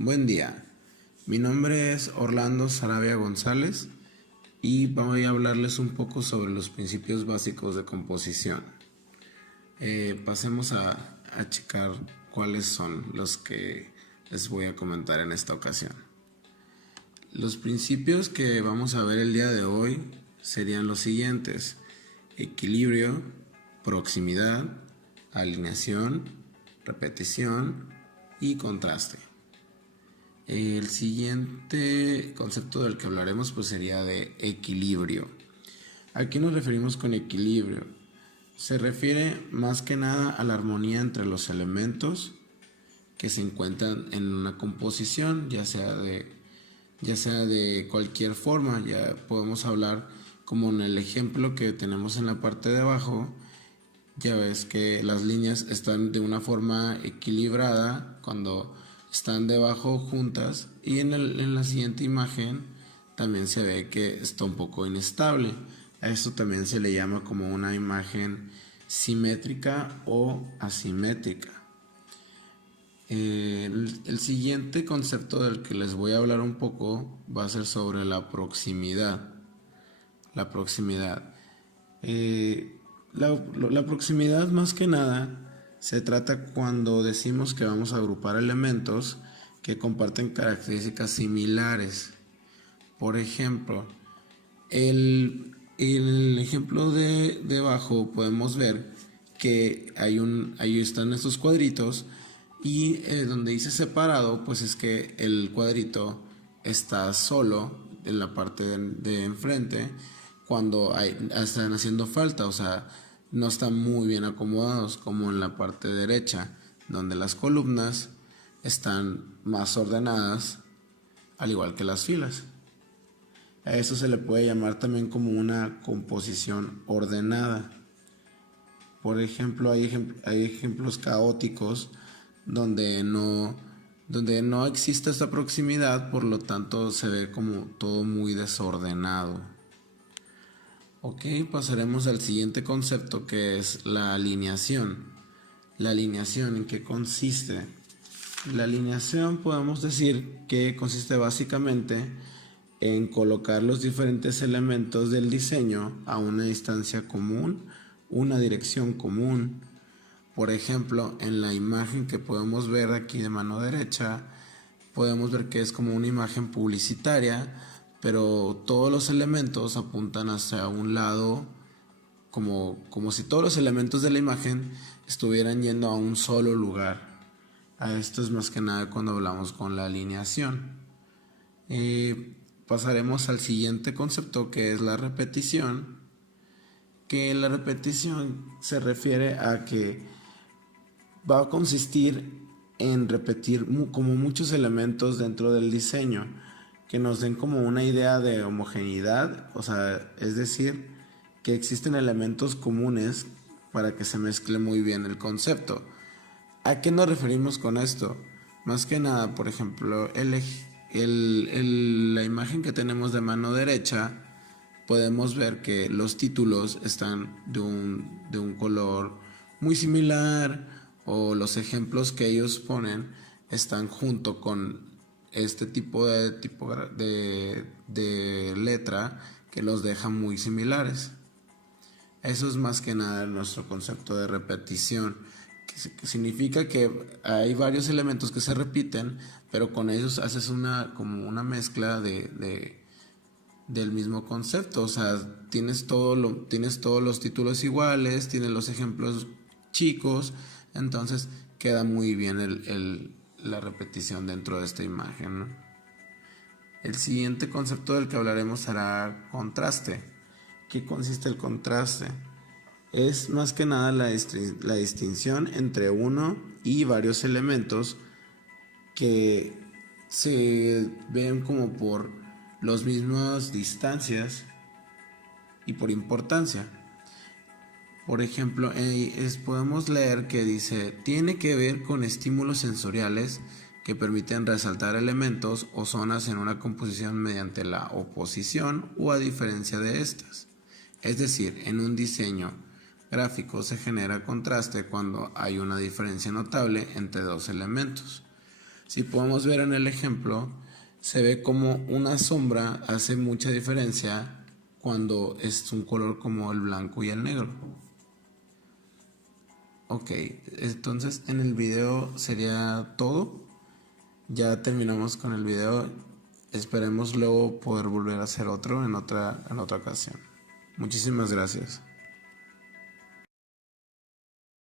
Buen día, mi nombre es Orlando Sarabia González y voy a hablarles un poco sobre los principios básicos de composición. Pasemos a checar cuáles son los que les voy a comentar en esta ocasión. Los principios que vamos a ver el día de hoy serían los siguientes: equilibrio, proximidad, alineación, repetición y contraste. El siguiente concepto del que hablaremos pues sería de equilibrio. ¿A qué nos referimos con equilibrio? Se refiere más que nada a la armonía entre los elementos que se encuentran en una composición, ya sea de cualquier forma. Ya podemos hablar como en el ejemplo que tenemos en la parte de abajo. Ya ves que las líneas están de una forma equilibrada cuando están debajo juntas, y en la siguiente imagen también se ve que está un poco inestable. A esto también se le llama como una imagen simétrica o asimétrica. El siguiente concepto del que les voy a hablar un poco va a ser sobre la proximidad. La proximidad. La proximidad más que nada se trata cuando decimos que vamos a agrupar elementos que comparten características similares. Por ejemplo, el ejemplo de debajo podemos ver que ahí están estos cuadritos, y donde dice separado pues es que el cuadrito está solo en la parte de enfrente cuando están haciendo falta, o sea, no están muy bien acomodados, como en la parte derecha, donde las columnas están más ordenadas, al igual que las filas. A eso se le puede llamar también como una composición ordenada. Por ejemplo, hay ejemplos caóticos donde no existe esta proximidad, por lo tanto se ve como todo muy desordenado. Ok, pasaremos al siguiente concepto, que es la alineación. La alineación, ¿en qué consiste? La alineación podemos decir que consiste básicamente en colocar los diferentes elementos del diseño a una distancia común, una dirección común. Por ejemplo, en la imagen que podemos ver aquí de mano derecha, podemos ver que es como una imagen publicitaria, pero todos los elementos apuntan hacia un lado, como si todos los elementos de la imagen estuvieran yendo a un solo lugar. A esto es más que nada cuando hablamos con la alineación. Pasaremos al siguiente concepto, que es la repetición. Que la repetición se refiere a que va a consistir en repetir como muchos elementos dentro del diseño que nos den como una idea de homogeneidad, o sea, es decir, que existen elementos comunes para que se mezcle muy bien el concepto. ¿A qué nos referimos con esto? Más que nada, por ejemplo, la imagen que tenemos de mano derecha, podemos ver que los títulos están de un color muy similar, o los ejemplos que ellos ponen están junto con este tipo de letra que los deja muy similares. Eso es más que nada nuestro concepto de repetición, que significa que hay varios elementos que se repiten, pero con ellos haces como una mezcla del mismo concepto. O sea, tienes todos los títulos iguales, tienes los ejemplos chicos, entonces queda muy bien la repetición dentro de esta imagen, ¿no? El siguiente concepto del que hablaremos será contraste. ¿Qué consiste el contraste? Es más que nada la distinción entre uno y varios elementos que se ven como por las mismas distancias y por importancia. Por ejemplo, podemos leer que dice: tiene que ver con estímulos sensoriales que permiten resaltar elementos o zonas en una composición mediante la oposición o a diferencia de estas. Es decir, en un diseño gráfico se genera contraste cuando hay una diferencia notable entre dos elementos. Si podemos ver en el ejemplo, se ve como una sombra hace mucha diferencia cuando es un color como el blanco y el negro. Ok, entonces en el video sería todo. Ya terminamos con el video. Esperemos luego poder volver a hacer otro en otra ocasión. Muchísimas gracias.